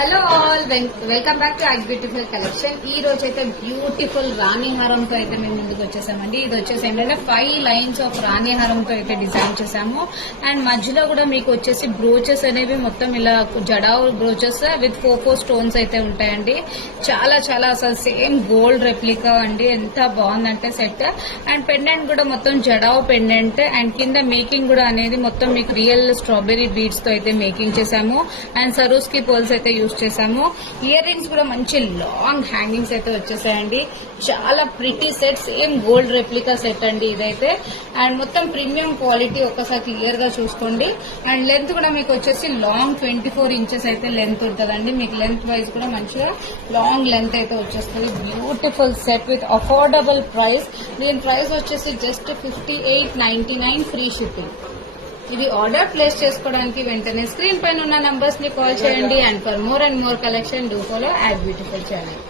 Hello all, welcome back to yak beautiful collection. ఈ రోజు అయితే బ్యూటిఫుల్ రాణి హారంతో అయితే మేము ముందుకు వచ్చేసామండి. ఇది వచ్చేసి ఏంటంటే 5 లైన్స్ ఆఫ్ రాణి హారంతో అయితే డిజైన్ చేసాము. అండ్ మధ్యలో కూడా మీకు వచ్చేసి బ్రోచెస్ అనేవి మొత్తం ఇలా జడావు బ్రోచెస్ విత్ 4 స్టోన్స్ అయితే ఉంటాయండి. చాలా చాలా అసలు సేమ్ గోల్డ్ రెప్లికా అండి. ఎంత బాగుందంటే సెట్. అండ్ పెండెంట్ కూడా మొత్తం జడావు పెండెంట్. అండ్ కింద మేకింగ్ కూడా అనేది మొత్తం మీకు రియల్ స్ట్రాబెరీ బీడ్స్ తో అయితే మేకింగ్ చేసాము. అండ్ సరోస్కి పోల్స్ అయితే యూజ్ చేసాము. ఇయర్ రింగ్స్ కూడా మంచి లాంగ్ హ్యాంగింగ్స్ అయితే వచ్చేసాయండి. చాలా pretty set, same gold replica set అండి ఇదైతే. అండ్ మొత్తం ప్రీమియం క్వాలిటీ ఒక్కసారి క్లియర్ గా చూసుకోండి. అండ్ లెంత్ కూడా మీకు వచ్చేసి లాంగ్ 24 ఇంచెస్ అయితే లెంత్ ఉంటుందండి. మీకు లెంత్ వైజ్ కూడా మంచిగా లాంగ్ లెంత్ అయితే వచ్చేస్తుంది. Beautiful set with affordable price. దీని ప్రైస్ వచ్చేసి జస్ట్ 58.99 ఫ్రీ షిప్పింగ్. ఇది ఆర్డర్ ప్లేస్ చేసుకోవడానికి వెంటనే స్క్రీన్ పైన ఉన్న నంబర్స్ ని కాల్ చేయండి. And for more and more collection do follow yak beautiful channel.